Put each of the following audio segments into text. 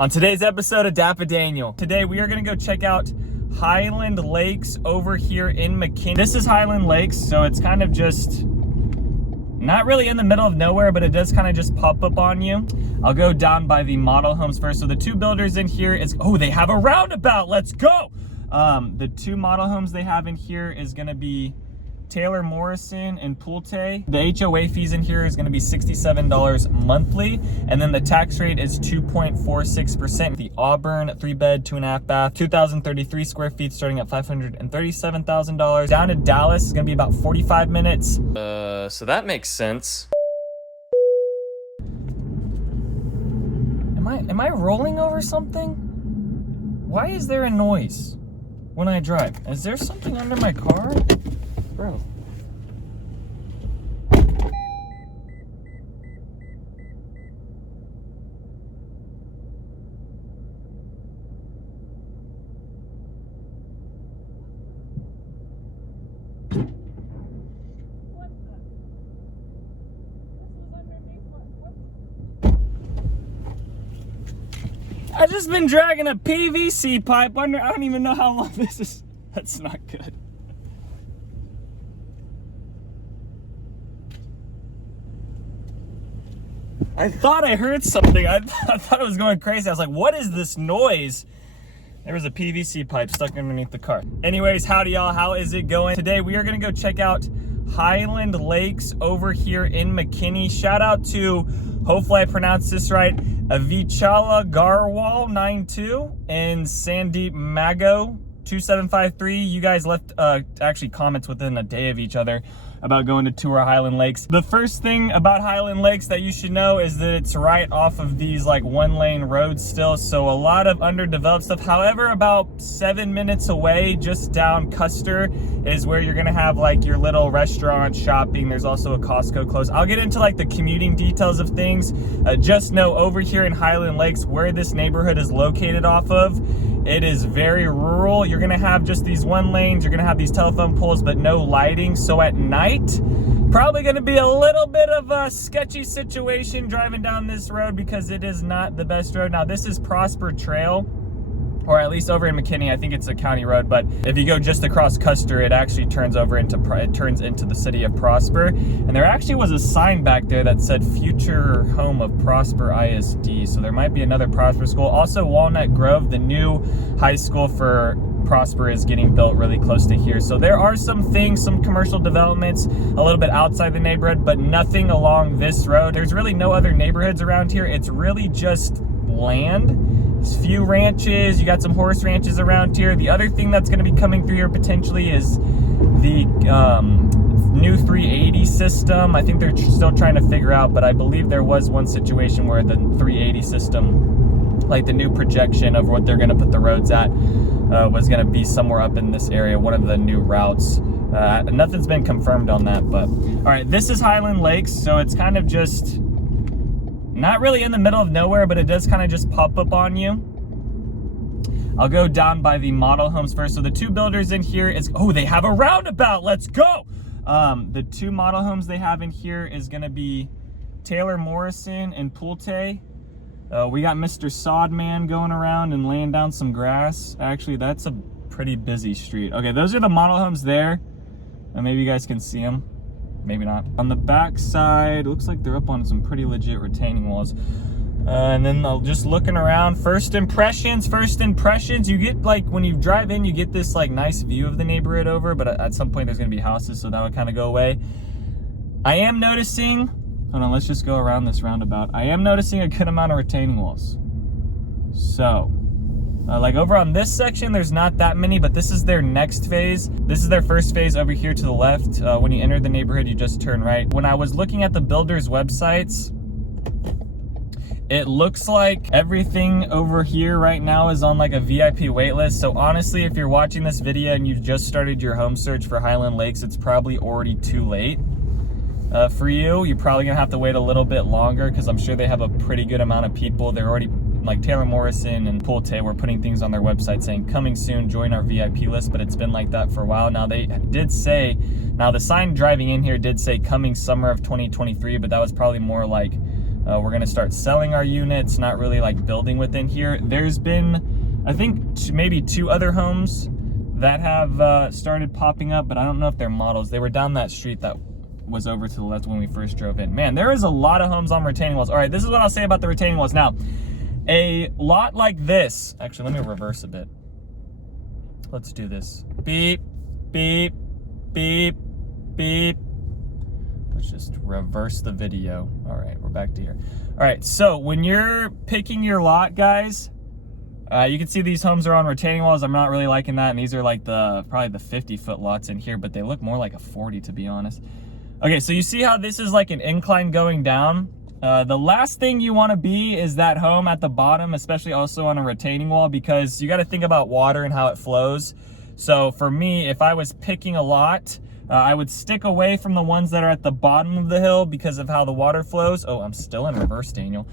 On today's episode of DAPA.DANIEL, today we are going to go check out Highland Lakes over here in McKinney. This is Highland Lakes, so it's kind of just not really in the middle of nowhere, but it does kind of just pop up on you. I'll go down by the model homes first. So the two builders in here is, oh, they have a roundabout. Let's go. The two model homes they have in here is going to be Taylor Morrison and Pulte. The HOA fees in here is going to be $67 monthly, and then the tax rate is 2.46%. The Auburn 3-bed, 2.5 bath, 2,033 square feet, starting at $537,000. Down to Dallas is going to be about 45 minutes. So that makes sense. Am I rolling over something? Why is there a noise when I drive? Is there something under my car? Bro. I've just been dragging a PVC pipe under. I don't even know how long this is. That's not good. I thought I heard something. I thought it was going crazy. I was like, what is this noise? There was a PVC pipe stuck underneath the car. Anyways, howdy y'all, how is it going? Today we are gonna go check out Highland Lakes over here in McKinney. Shout out to, hopefully I pronounced this right, Avichala Garwal 92 and Sandeep Mago 2753. You guys left actually comments within a day of each other about going to tour Highland Lakes. The first thing about Highland Lakes that you should know is that it's right off of these like 1-lane roads still, so a lot of underdeveloped stuff. However, about 7 minutes away, just down Custer, is where you're gonna have like your little restaurant, shopping. There's also a Costco close. I'll get into like the commuting details of things. Just know over here in Highland Lakes, where this neighborhood is located off of, it is very rural. You're gonna have just these 1 lanes, you're gonna have these telephone poles, but no lighting. So at night, probably gonna be a little bit of a sketchy situation driving down this road because it is not the best road. Now this is Prosper Trail, or at least over in McKinney, I think it's a county road, but if you go just across Custer, it actually turns into the city of Prosper. And there actually was a sign back there that said future home of Prosper ISD. So there might be another Prosper school. Also Walnut Grove, the new high school for Prosper, is getting built really close to here. So there are some things, some commercial developments a little bit outside the neighborhood, but nothing along this road. There's really no other neighborhoods around here. It's really just land. There's few ranches. You got some horse ranches around here. The other thing that's going to be coming through here potentially is the new 380 system. I think they're still trying to figure out, but I believe there was one situation where the 380 system, like the new projection of what they're going to put the roads at, was going to be somewhere up in this area, one of the new routes. Nothing's been confirmed on that, but all right, this is Highland Lakes, so it's kind of just not really in the middle of nowhere, but it does kind of just pop up on you. I'll go down by the model homes first. So the two builders in here is, oh, they have a roundabout. Let's go. The two model homes they have in here is going to be Taylor Morrison and Pulte. We got Mr. Sodman going around and laying down some grass. Actually, that's a pretty busy street. Okay, those are the model homes there. Maybe you guys can see them. Maybe not. On the back side, looks like they're up on some pretty legit retaining walls. And then just looking around, first impressions. You get, like, when you drive in, you get this like nice view of the neighborhood over, but at some point there's gonna be houses, so that would kind of go away. I am noticing, hold on, let's just go around this roundabout. I am noticing a good amount of retaining walls. So, like over on this section, there's not that many, but this is their next phase. This is their first phase over here to the left. When you enter the neighborhood, you just turn right. When I was looking at the builders' websites, it looks like everything over here right now is on like a VIP wait list. So honestly, if you're watching this video and you've just started your home search for Highland Lakes, it's probably already too late for you. You're probably gonna have to wait a little bit longer because I'm sure they have a pretty good amount of people. They're already, like Taylor Morrison and Pulte were putting things on their website saying coming soon, join our VIP list, but it's been like that for a while now. They did say, now the sign driving in here did say coming summer of 2023, but that was probably more like We're gonna start selling our units, not really like building within here. There's been, I think, maybe 2 other homes that have started popping up, but I don't know if they're models. They were down that street that was over to the left when we first drove in. Man, there is a lot of homes on retaining walls. All right, this is what I'll say about the retaining walls. Now, a lot like this, actually, let me reverse a bit. Let's do this. Beep, beep, beep, beep. Let's just reverse the video. All right, we're back to here. All right, so when you're picking your lot, guys, you can see these homes are on retaining walls. I'm not really liking that, and these are like probably the 50-foot lots in here, but they look more like a 40, to be honest. Okay, so you see how this is like an incline going down? The last thing you want to be is that home at the bottom, especially also on a retaining wall, because you got to think about water and how it flows. So for me, if I was picking a lot, I would stick away from the ones that are at the bottom of the hill because of how the water flows. Oh, I'm still in reverse, Daniel.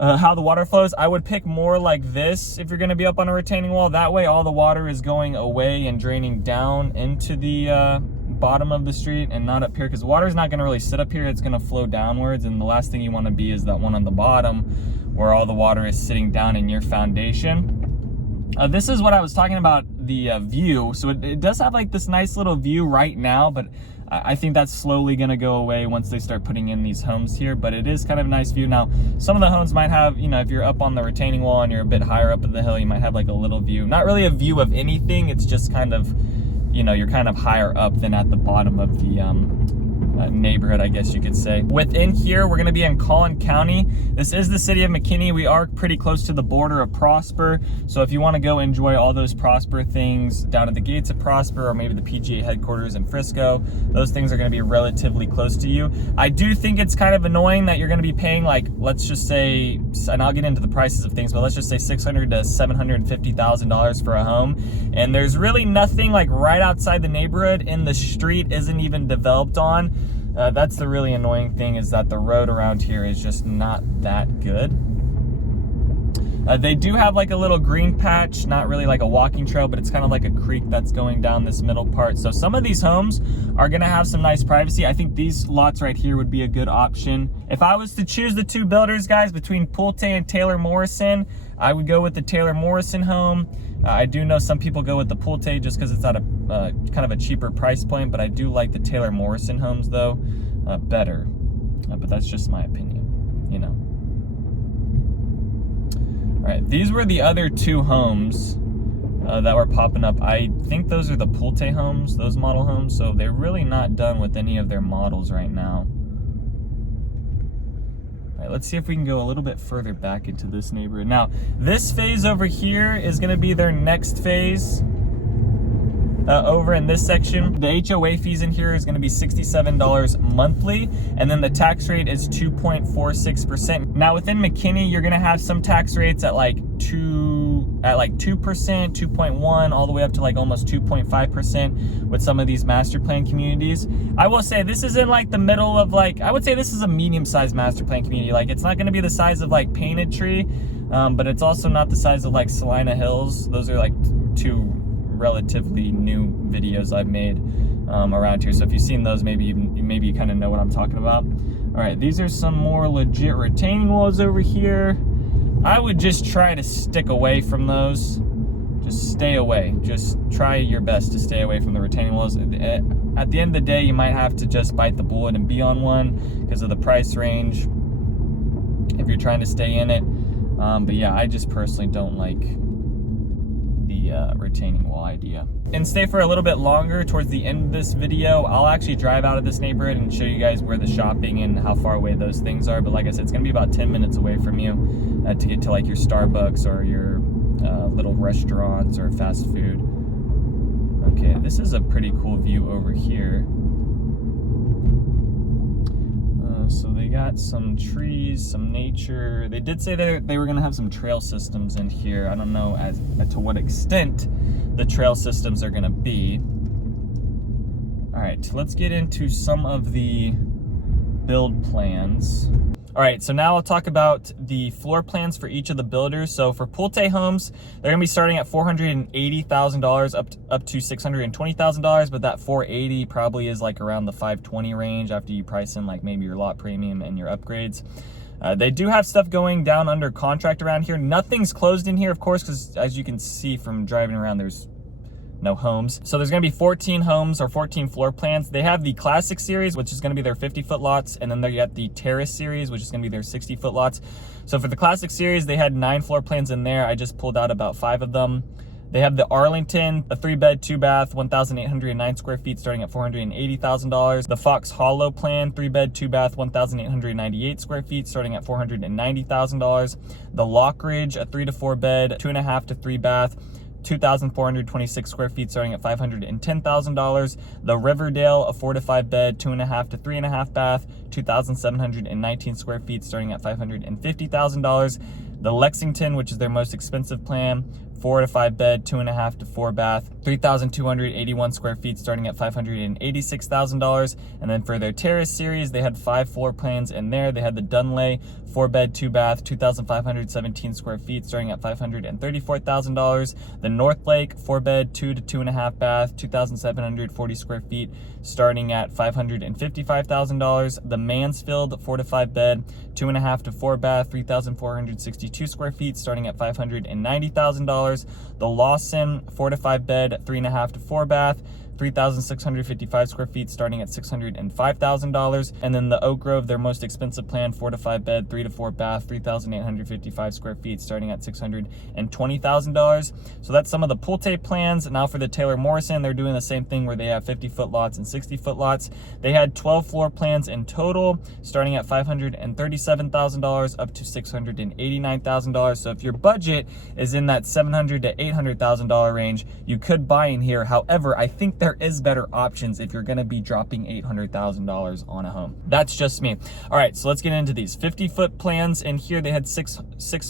How the water flows, I would pick more like this if you're going to be up on a retaining wall. That way all the water is going away and draining down into the bottom of the street and not up here, because the water is not going to really sit up here. It's going to flow downwards, and the last thing you want to be is that one on the bottom where all the water is sitting down in your foundation. This is what I was talking about, the view. So it does have like this nice little view right now, but I think that's slowly going to go away once they start putting in these homes here. But it is kind of a nice view. Now, some of the homes might have, you know, if you're up on the retaining wall and you're a bit higher up in the hill, you might have like a little view. Not really a view of anything. It's just kind of, you know, you're kind of higher up than at the bottom of the neighborhood, I guess you could say. Within here, we're going to be in Collin County. This is the city of McKinney. We are pretty close to the border of Prosper. So if you want to go enjoy all those Prosper things down at the gates of Prosper, or maybe the PGA headquarters in Frisco, those things are going to be relatively close to you. I do think it's kind of annoying that you're going to be paying, like, let's just say, and I'll get into the prices of things, but let's just say $600,000 to $750,000 for a home. And there's really nothing like right outside the neighborhood, and the street isn't even developed on. That's the really annoying thing, is that the road around here is just not that good. They do have like a little green patch, not really like a walking trail, but it's kind of like a creek that's going down this middle part. So some of these homes are going to have some nice privacy. I think these lots right here would be a good option. If I was to choose the 2 builders, guys, between Pulte and Taylor Morrison, I would go with the Taylor Morrison home. I do know some people go with the Pulte just because it's at a kind of a cheaper price point, but I do like the Taylor Morrison homes though better. But that's just my opinion, you know. All right, these were the other 2 homes that were popping up. I think those are the Pulte homes, those model homes. So they're really not done with any of their models right now. All right, let's see if we can go a little bit further back into this neighborhood. Now, this phase over here is going to be their next phase. Over in this section, the HOA fees in here is going to be $67 monthly, and then the tax rate is 2.46%. Now within McKinney, you're going to have some tax rates at like 2%, 2.1, all the way up to like almost 2.5% with some of these master plan communities. I will say this is in like the middle of, like, I would say this is a medium-sized master plan community. Like, it's not going to be the size of like Painted Tree, but it's also not the size of like Salina Hills. Those are like 2 relatively new videos I've made around here. So if you've seen those, maybe you kind of know what I'm talking about. All right, these are some more legit retaining walls over here. I would just try to stick away from those. Just stay away. Just try your best to stay away from the retaining walls. At the end of the day, you might have to just bite the bullet and be on one because of the price range if you're trying to stay in it. But yeah, I just personally don't like the retaining wall idea. And stay for a little bit longer. Towards the end of this video, I'll actually drive out of this neighborhood and show you guys where the shopping and how far away those things are. But like I said, it's gonna be about 10 minutes away from you to get to like your Starbucks or your little restaurants or fast food. Okay, this is a pretty cool view over here. So they got some trees, some nature. They did say they were gonna have some trail systems in here. I don't know as to what extent the trail systems are gonna be. All right, let's get into some of the build plans. All right, so now I'll talk about the floor plans for each of the builders. So for Pulte homes, they're gonna be starting at $480,000 up to $620,000, but that 480 probably is like around the 520 range after you price in like maybe your lot premium and your upgrades. They do have stuff going down under contract around here. Nothing's closed in here, of course, because as you can see from driving around, there's no homes. So there's gonna be 14 homes or 14 floor plans. They have the Classic Series, which is gonna be their 50-foot lots, and then they got the Terrace Series, which is gonna be their 60-foot lots. So for the Classic Series, they had 9 floor plans in there. I just pulled out about 5 of them. They have the Arlington, a 3-bed, 2-bath, 1,809 square feet, starting at $480,000. The Fox Hollow plan, 3-bed, 2-bath, 1,898 square feet, starting at $490,000. The Lockridge, a 3 to 4 bed, 2.5 to 3 bath, 2,426 square feet, starting at $510,000. The Riverdale, a 4 to 5 bed, 2.5 to 3.5 bath, 2,719 square feet, starting at $550,000. The Lexington, which is their most expensive plan, 4 to 5 bed, 2.5 to 4 bath, 3,281 square feet, starting at $586,000. And then for their Terrace Series, they had 5 floor plans in there. They had the Dunlay, 4 bed, 2 bath, 2,517 square feet, starting at $534,000. The North Lake, 4 bed, 2 to 2.5 bath, 2,740 square feet, starting at $555,000. The Mansfield, 4 to 5 bed, 2.5 to 4 bath, 3,462 square feet, starting at $590,000. The Lawson, 4 to 5 bed, 3.5 to 4 bath, 3,655 square feet, starting at $605,000. And then the Oak Grove, their most expensive plan, 4 to 5 bed, 3 to 4 bath, 3,855 square feet, starting at $620,000. So that's some of the pool tape plans. Now for the Taylor Morrison, they're doing the same thing where they have 50-foot lots and 60-foot lots. They had 12 floor plans in total, starting at $537,000 up to $689,000. So if your budget is in that $700,000 to $800,000 range, you could buy in here. However, I think there is better options if you're gonna be dropping $800,000 on a home. That's just me. All right, so let's get into these 50-foot plans. In here, they had six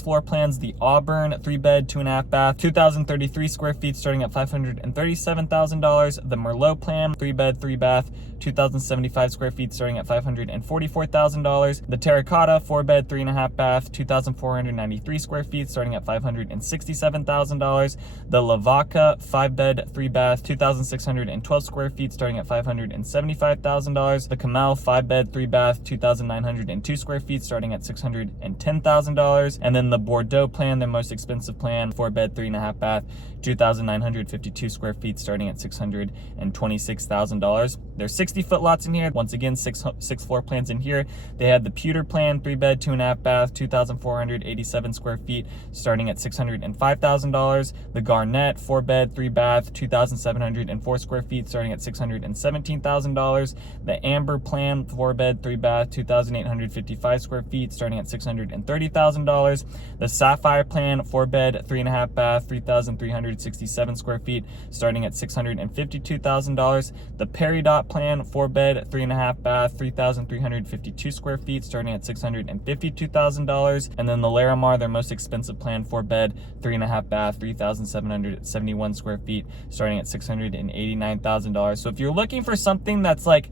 floor plans. The Auburn, 3-bed, 2.5 bath, 2,033 square feet, starting at $537,000. The Merlot plan, 3-bed, 3-bath, 2,075 square feet, starting at $544,000. The Terracotta, 4-bed, 3.5 bath, 2,493 square feet, starting at $567,000. The Lavaca, 5-bed, 3-bath, 2,612 square feet, starting at $575,000. The Kamau, 5-bed, 3-bath, 2,902 square feet, starting at $610,000. And then the Bordeaux plan, their most expensive plan, 4-bed, 3.5 bath, 2,952 square feet, starting at $626,000. There's 60-foot lots in here. Once again, six floor plans in here. They had the Pewter plan, 3-bed, 2.5 bath, 2,487 square feet, starting at $605,000. The Garnett, 4-bed, 3-bath, 2,704 square feet, starting at $617,000. The Amber plan, 4-bed, 3-bath, 2,855 square feet, starting at $630,000. The Sapphire plan, 4-bed, 3.5 bath, 3,367 square feet, starting at $652,000. The Peridot plan, 4-bed, 3.5 bath, 3,352 square feet, starting at $652,000. And then the Larimar, their most expensive plan, 4-bed, 3.5 bath, 3,771 square feet, starting at $689,000. So if you're looking for something that's like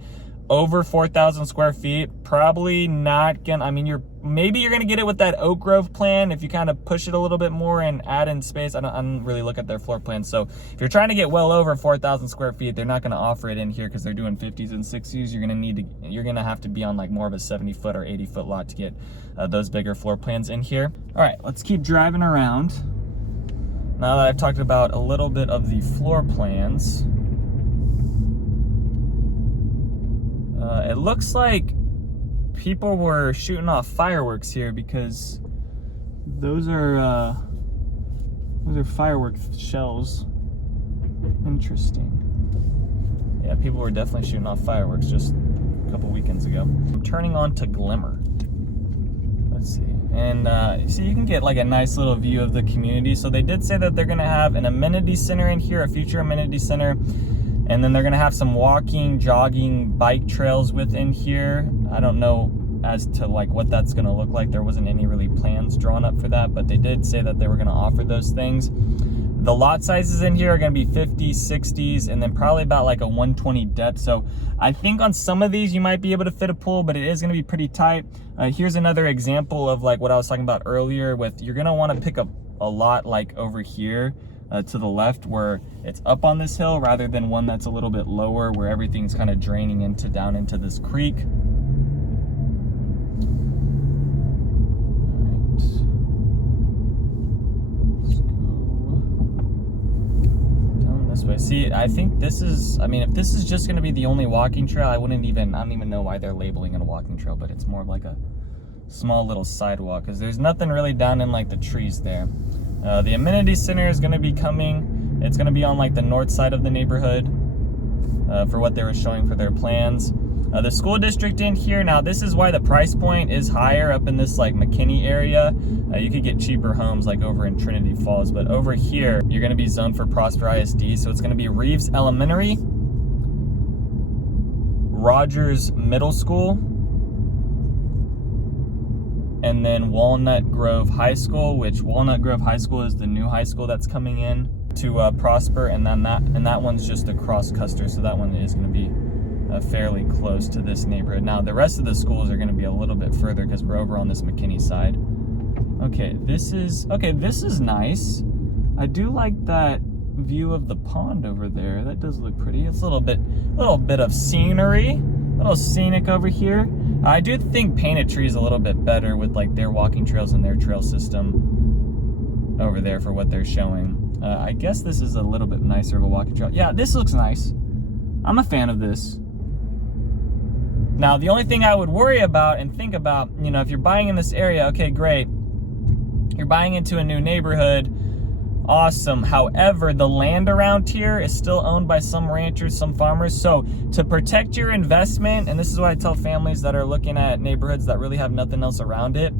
over 4,000 square feet, probably not gonna, I mean, maybe you're gonna get it with that Oak Grove plan if you kind of push it a little bit more and add in space. I don't really look at their floor plans. So if you're trying to get well over 4,000 square feet, they're not gonna offer it in here because they're doing 50s and 60s. You're gonna have to be on like more of a 70-foot or 80-foot lot to get those bigger floor plans in here. All right, let's keep driving around. Now that I've talked about a little bit of the floor plans, it looks like people were shooting off fireworks here because those are fireworks shells. Interesting. Yeah, people were definitely shooting off fireworks just a couple weekends ago. I'm turning on to Glimmer. Let's see. And so you can get like a nice little view of the community. So they did say that they're gonna have an amenity center in here, a future amenity center. And then they're gonna have some walking, jogging, bike trails within here. I don't know as to like what that's gonna look like. There wasn't any really plans drawn up for that, but they did say that they were gonna offer those things. The lot sizes in here are gonna be 50s, 60s, and then probably about like a 120 depth. So I think on some of these you might be able to fit a pool, but it is gonna be pretty tight. Here's another example of like what I was talking about earlier with, you're gonna wanna pick up a lot like over here to the left where it's up on this hill rather than one that's a little bit lower where everything's kind of draining down into this creek. way. See, I think this is, I mean, if this is just going to be the only walking trail, I don't even know why they're labeling it a walking trail, but it's more like a small little sidewalk because there's nothing really down in like the trees there. The amenity center is going to be coming. It's going to be on like the north side of the neighborhood for what they were showing for their plans. The school district in here, now this is why the price point is higher up in this like McKinney area. You could get cheaper homes like over in Trinity Falls, but over here, you're gonna be zoned for Prosper ISD. So it's gonna be Reeves Elementary, Rogers Middle School, and then Walnut Grove High School, which Walnut Grove High School is the new high school that's coming in to Prosper, and then that one's just across Custer, so that one is gonna be fairly close to this neighborhood. Now the rest of the schools are going to be a little bit further because we're over on this McKinney side. Okay, this is nice. I do like that view of the pond over there. That does look pretty. It's a little bit of scenery, a little scenic over here. I do think Painted Tree is a little bit better with like their walking trails and their trail system over there for what they're showing. I guess this is a little bit nicer of a walking trail. Yeah, this looks nice. I'm a fan of this. Now, the only thing I would worry about and think about, you know, if you're buying in this area, okay, great. You're buying into a new neighborhood, awesome. However, the land around here is still owned by some ranchers, some farmers. So to protect your investment, and this is what I tell families that are looking at neighborhoods that really have nothing else around it,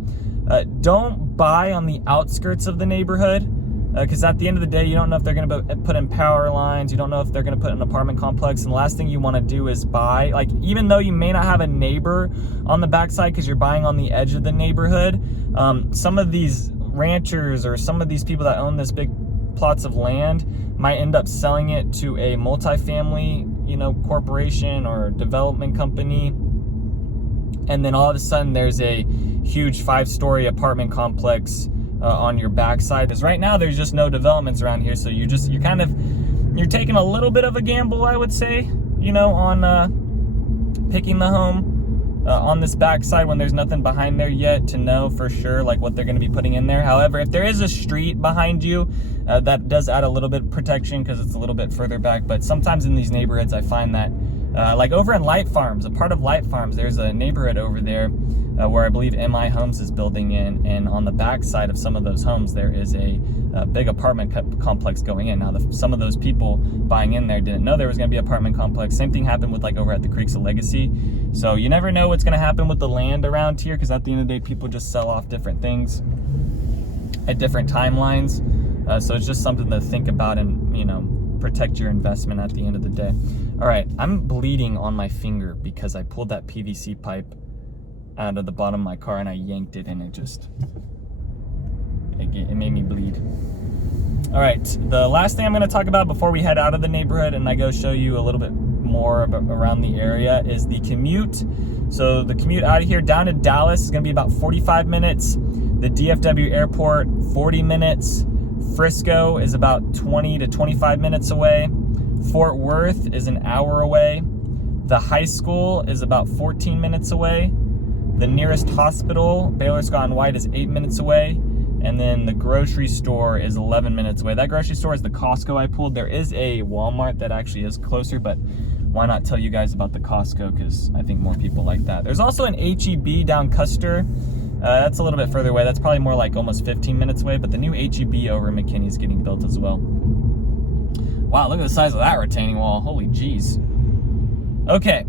don't buy on the outskirts of the neighborhood. Because at the end of the day, you don't know if they're going to put in power lines. You don't know if they're going to put in an apartment complex. And the last thing you want to do is buy, like, even though you may not have a neighbor on the backside because you're buying on the edge of the neighborhood, some of these ranchers or some of these people that own this big plots of land might end up selling it to a multifamily, you know, corporation or development company. And then all of a sudden there's a huge 5-story apartment complex on your backside. Because right now there's just no developments around here, so you're taking a little bit of a gamble, I would say, you know, on picking the home on this backside when there's nothing behind there yet to know for sure like what they're going to be putting in there. However, if there is a street behind you, that does add a little bit of protection because it's a little bit further back. But sometimes in these neighborhoods I find that like over in Light Farms, a part of Light Farms, there's a neighborhood over there where I believe MI Homes is building in, and on the back side of some of those homes there is a big apartment complex going in. Now some of those people buying in there didn't know there was going to be an apartment complex. Same thing happened with like over at the Creeks of Legacy. So you never know what's going to happen with the land around here, because at the end of the day people just sell off different things at different timelines. So it's just something to think about and, you know, protect your investment at the end of the day. All right, I'm bleeding on my finger because I pulled that PVC pipe out of the bottom of my car and I yanked it, and it made me bleed. All right, the last thing I'm going to talk about before we head out of the neighborhood and I go show you a little bit more around the area is the commute. So the commute out of here down to Dallas is going to be about 45 minutes. The DFW airport, 40 minutes. Frisco is about 20 to 25 minutes away. Fort Worth is an hour away. The high school is about 14 minutes away. The nearest hospital, Baylor Scott and White, is 8 minutes away. And then the grocery store is 11 minutes away. That grocery store is the Costco I pulled. There is a Walmart that actually is closer, but why not tell you guys about the Costco, because I think more people like that. There's also an H-E-B down Custer. That's a little bit further away. That's probably more like almost 15 minutes away, but the new H-E-B over in McKinney is getting built as well. Wow, look at the size of that retaining wall. Holy jeez. Okay,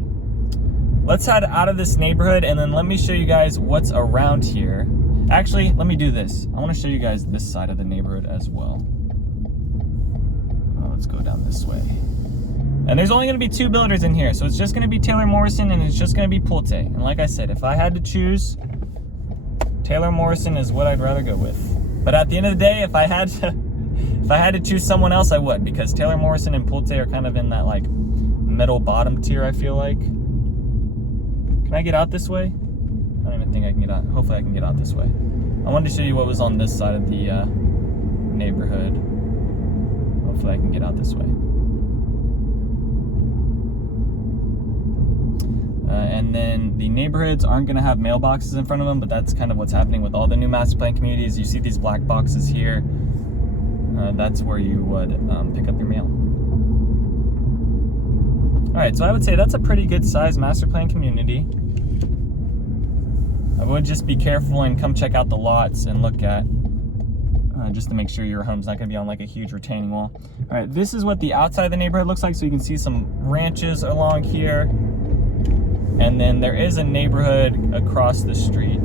let's head out of this neighborhood and then let me show you guys what's around here. Actually, let me do this. I want to show you guys this side of the neighborhood as well. Let's go down this way. And there's only going to be 2 builders in here, so it's just going to be Taylor Morrison and it's just going to be Pulte. And like I said, if I had to choose, Taylor Morrison is what I'd rather go with. But at the end of the day, if I had to choose someone else, I would, because Taylor Morrison and Pulte are kind of in that like middle bottom tier, I feel like. Can I get out this way? I don't even think I can get out. Hopefully I can get out this way. I wanted to show you what was on this side of the neighborhood. Hopefully I can get out this way. And then the neighborhoods aren't going to have mailboxes in front of them, but that's kind of what's happening with all the new master plan communities. You see these black boxes here. That's where you would pick up your mail. All right, so I would say that's a pretty good size master plan community. I would just be careful and come check out the lots and look at, just to make sure your home's not gonna be on like a huge retaining wall. All right, this is what the outside of the neighborhood looks like. So you can see some ranches along here. And then there is a neighborhood across the street.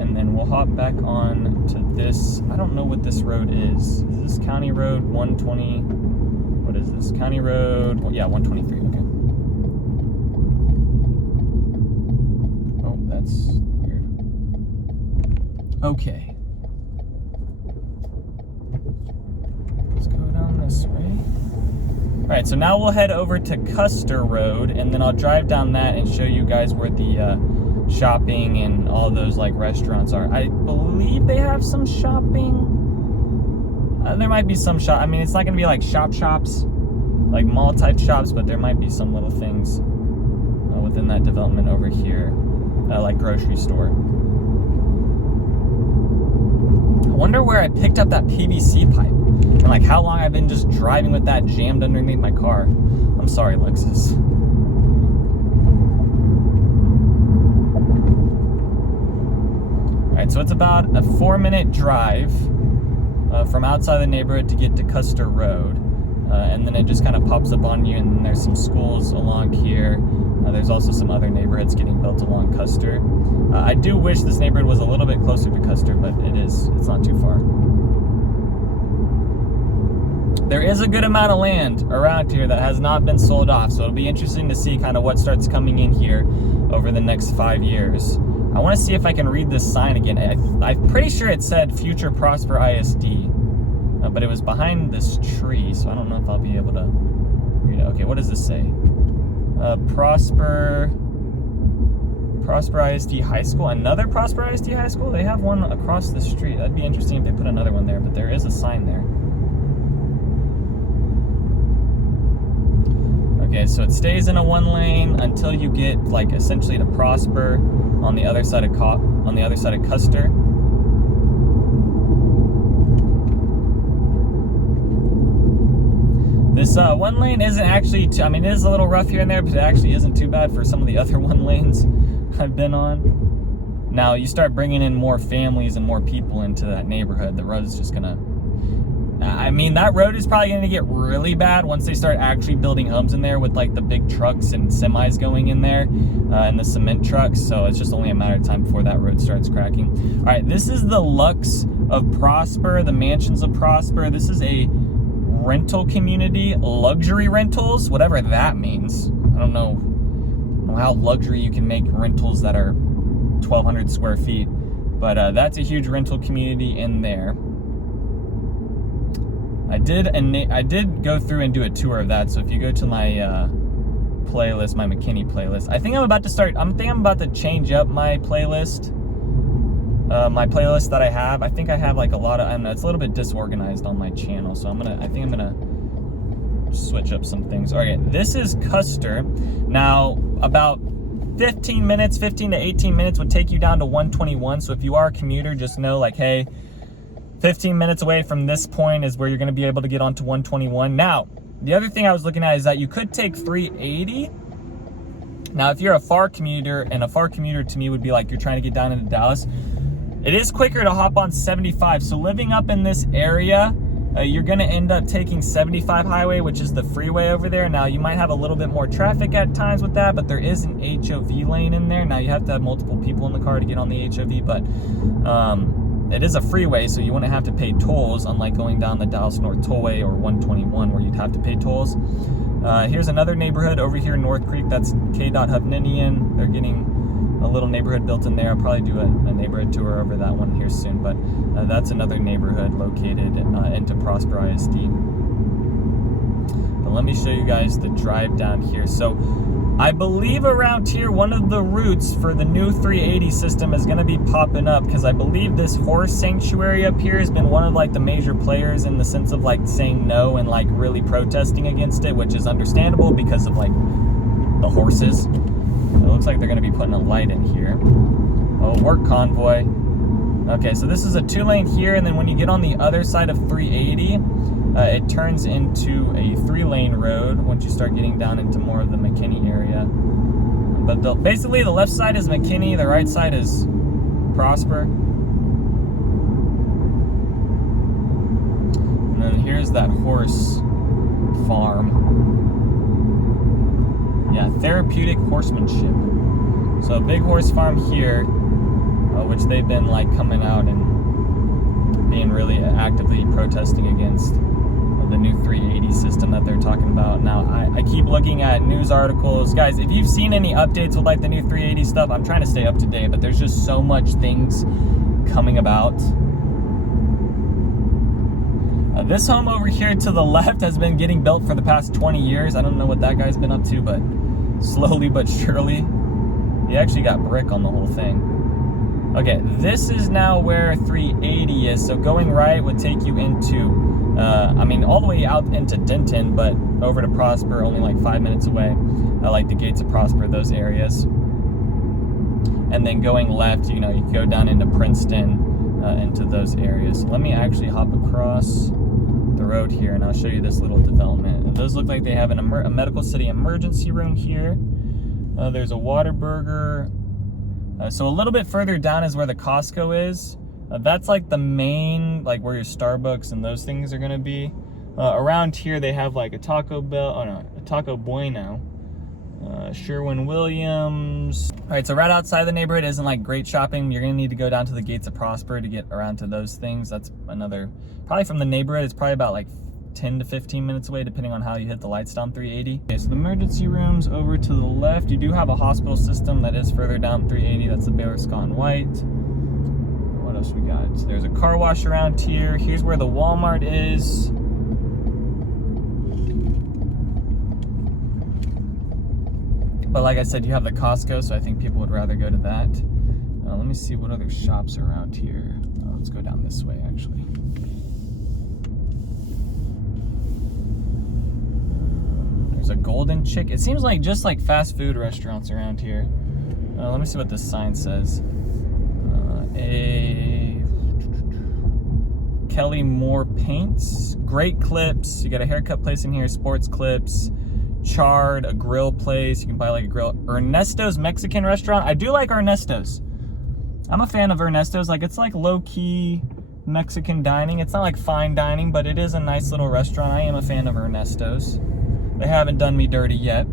And then we'll hop back on to this. I don't know what this road is. Is this County Road 120? What is this? County Road, well, yeah, 123, okay. Oh, that's weird. Okay. Let's go down this way. All right, so now we'll head over to Custer Road, and then I'll drive down that and show you guys where the shopping and all those like restaurants are. I believe they have some shopping. There might be some shop. I mean, it's not gonna be like shops, like mall type shops, but there might be some little things within that development over here, like grocery store. I wonder where I picked up that PVC pipe. And like how long I've been just driving with that jammed underneath my car. I'm sorry, Lexus. All right, so it's about a 4-minute drive from outside the neighborhood to get to Custer Road. And then it just kind of pops up on you, and then there's some schools along here. There's also some other neighborhoods getting built along Custer. I do wish this neighborhood was a little bit closer to Custer, but it's not too far. There is a good amount of land around here that has not been sold off, so it'll be interesting to see kind of what starts coming in here over the next 5 years. I want to see if I can read this sign again. I'm pretty sure it said Future Prosper ISD, but it was behind this tree, so I don't know if I'll be able to read it. Okay, what does this say? Prosper ISD High School. Another Prosper ISD High School? They have one across the street. That'd be interesting if they put another one there, but there is a sign there. Okay, so it stays in a 1 lane until you get like essentially to Prosper on the other side of Custer. This 1 lane isn't actually I mean, it is a little rough here and there, but it actually isn't too bad for some of the other 1 lanes I've been on. Now you start bringing in more families and more people into that neighborhood, the road is just gonna, I mean, that road is probably going to get really bad once they start actually building homes in there with like the big trucks and semis going in there and the cement trucks. So it's just only a matter of time before that road starts cracking. All right, this is the Lux of Prosper, the Mansions of Prosper. This is a rental community, luxury rentals, whatever that means. I don't know how luxury you can make rentals that are 1,200 square feet, but that's a huge rental community in there. I did go through and do a tour of that. So if you go to my playlist, my McKinney playlist, I think I'm about to change up my playlist. My playlist that I have. I think I have like a lot of, I don't know, it's a little bit disorganized on my channel. So I think I'm gonna switch up some things. All right, this is Custer. Now about 15 to 18 minutes would take you down to 121. So if you are a commuter, just know like, hey, 15 minutes away from this point is where you're going to be able to get onto 121. Now, the other thing I was looking at is that you could take 380. Now, if you're a far commuter, and a far commuter to me would be like you're trying to get down into Dallas, it is quicker to hop on 75. So living up in this area, you're going to end up taking 75 highway, which is the freeway over there. Now, you might have a little bit more traffic at times with that, but there is an HOV lane in there. Now, you have to have multiple people in the car to get on the HOV, but it is a freeway, so you wouldn't have to pay tolls, unlike going down the Dallas North Tollway or 121 where you'd have to pay tolls. Here's another neighborhood over here in North Creek. That's K.Hovninian. They're getting a little neighborhood built in there. I'll probably do a neighborhood tour over that one here soon, but that's another neighborhood located into Prosper ISD. But let me show you guys the drive down here. So I believe around here, one of the routes for the new 380 system is going to be popping up, because I believe this horse sanctuary up here has been one of like the major players in the sense of like saying no and like really protesting against it, which is understandable because of like the horses. It looks like they're going to be putting a light in here. Oh, work convoy. Okay, so this is a 2-lane here, and then when you get on the other side of 380, it turns into a 3-lane road once you start getting down into more of the McKinney area. But basically the left side is McKinney, the right side is Prosper. And then here's that horse farm. Yeah, therapeutic horsemanship. So a big horse farm here, which they've been like coming out and being really actively protesting against the new 380 system that they're talking about. Now, I keep looking at news articles. Guys, if you've seen any updates with like the new 380 stuff, I'm trying to stay up to date, but there's just so much things coming about. This home over here to the left has been getting built for the past 20 years. I don't know what that guy's been up to, but slowly but surely. He actually got brick on the whole thing. Okay, this is now where 380 is, so going right would take you into, I mean, all the way out into Denton, but over to Prosper, only like 5 minutes away. I like the gates of Prosper, those areas. And then going left, you know, you can go down into Princeton, into those areas. So let me actually hop across the road here, and I'll show you this little development. Those look like they have a medical city emergency room here. There's a Whataburger. So a little bit further down is where the Costco is. That's like the main, like where your Starbucks and those things are gonna be. Around here they have like a Taco Bell, oh no, a Taco Bueno, Sherwin-Williams. All right, so right outside the neighborhood isn't like great shopping. You're gonna need to go down to the gates of Prosper to get around to those things. That's another, probably from the neighborhood, it's probably about like 10 to 15 minutes away, depending on how you hit the lights down 380. Okay, so the emergency rooms over to the left. You do have a hospital system that is further down 380. That's the Baylor Scott and White. What else we got? So there's a car wash around here. Here's where the Walmart is. But like I said, you have the Costco, so I think people would rather go to that. Let me see what other shops are around here. Let's go down this way, actually. There's a Golden Chick. It seems like just like fast food restaurants around here. Let me see what this sign says. A Kelly Moore Paints. Great Clips. You got a haircut place in here. Sports Clips. Chard, a grill place. You can buy like a grill. Ernesto's Mexican restaurant. I do like Ernesto's. I'm a fan of Ernesto's. Like, it's like low-key Mexican dining. It's not like fine dining, but it is a nice little restaurant. I am a fan of Ernesto's. They haven't done me dirty yet.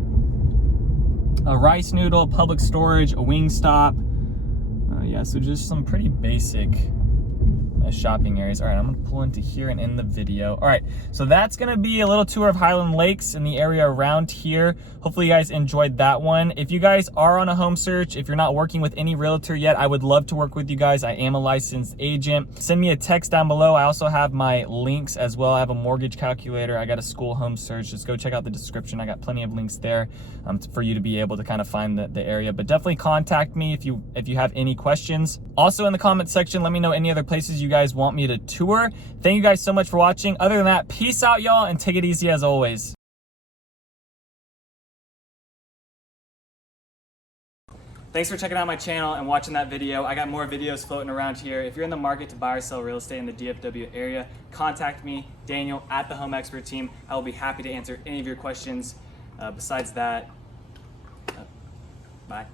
A rice noodle, public storage, a Wingstop. Yeah, so just some pretty basic shopping areas. All right, I'm gonna pull into here and end the video. All right, so that's gonna be a little tour of Highland Lakes in the area around here. Hopefully you guys enjoyed that one. If you guys are on a home search, if you're not working with any realtor yet, I would love to work with you guys. I am a licensed agent. Send me a text down below. I also have my links as well. I have a mortgage calculator. I got a school home search. Just go check out the description. I got plenty of links there for you to be able to kind of find the area. But definitely contact me if you have any questions. Also in the comment section, let me know any other places you guys want me to tour. Thank you guys so much for watching. Other than that, peace out, y'all, and take it easy as always. Thanks for checking out my channel and watching that video. I got more videos floating around here. If you're in the market to buy or sell real estate in the DFW area, contact me, Daniel, at the Home Expert Team. I will be happy to answer any of your questions. Besides that, bye.